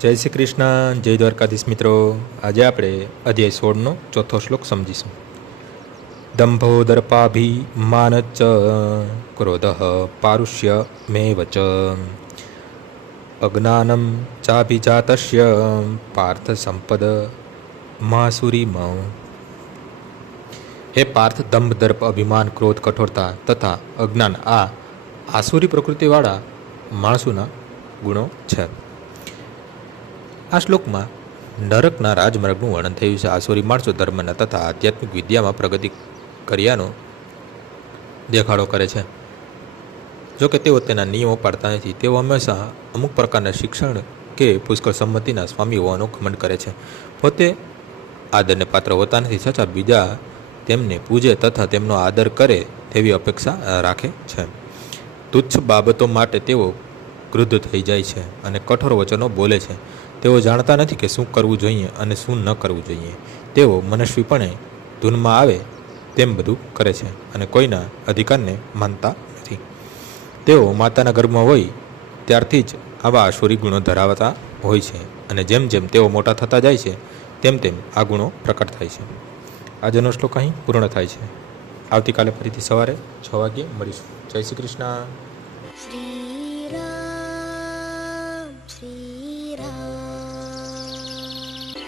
જય શ્રી કૃષ્ણ, જય દ્વારકાધીશ મિત્રો. આજે આપણે અધ્યાય 16નો ચોથો શ્લોક સમજીશું. દંભો દર્પાભિમાનચ ક્રોધ પારુષ્ય મેવચ અજ્ઞાનમ ચાભિજાતસ્ય પાર્થ સંપદ માસુરીમ. હે પાર્થ, દંભ, દર્પ, અભિમાન, ક્રોધ, કઠોરતા તથા અજ્ઞાન આ આસુરી પ્રકૃતિવાળા માણસોના ગુણો છે. આ શ્લોકમાં નરકના રાજમાર્ગનું વર્ણન થયું છે. આસુરી માણસો ધર્મના તથા આધ્યાત્મિક વિદ્યામાં પ્રગતિ કર્યાનો દેખાડો કરે છે. જોકે તેઓ તેના નિયમો પાડતા નથી. તેઓ હંમેશા અમુક પ્રકારના શિક્ષણ કે પુષ્કળ સંમતિના સ્વામી હોવાનો ઘમંડ કરે છે. પોતે આદરને પાત્ર હોતા નથી, છતાં બીજા તેમને પૂજે તથા તેમનો આદર કરે તેવી અપેક્ષા રાખે છે. તુચ્છ બાબતો માટે તેઓ ક્રુદ્ધ થઈ જાય છે અને કઠોર વચનો બોલે છે. તેઓ જાણતા નથી કે શું કરવું જોઈએ અને શું ન કરવું જોઈએ. તેઓ મનસ્વીપણે ધૂનમાં આવે તેમ બધું કરે છે અને કોઈના અધિકારને માનતા નથી. તેઓ માતાના ગર્ભમાં હોય ત્યારથી જ આવા આસુરી ગુણો ધરાવતા હોય છે અને જેમ જેમ તેઓ મોટા થતા જાય છે તેમ તેમ આ ગુણો પ્રકટ થાય છે. આજનો શ્લોક અહીં પૂર્ણ થાય છે. આવતીકાલે ફરીથી સવારે 6 વાગ્યે મળીશું. જય શ્રી કૃષ્ણ.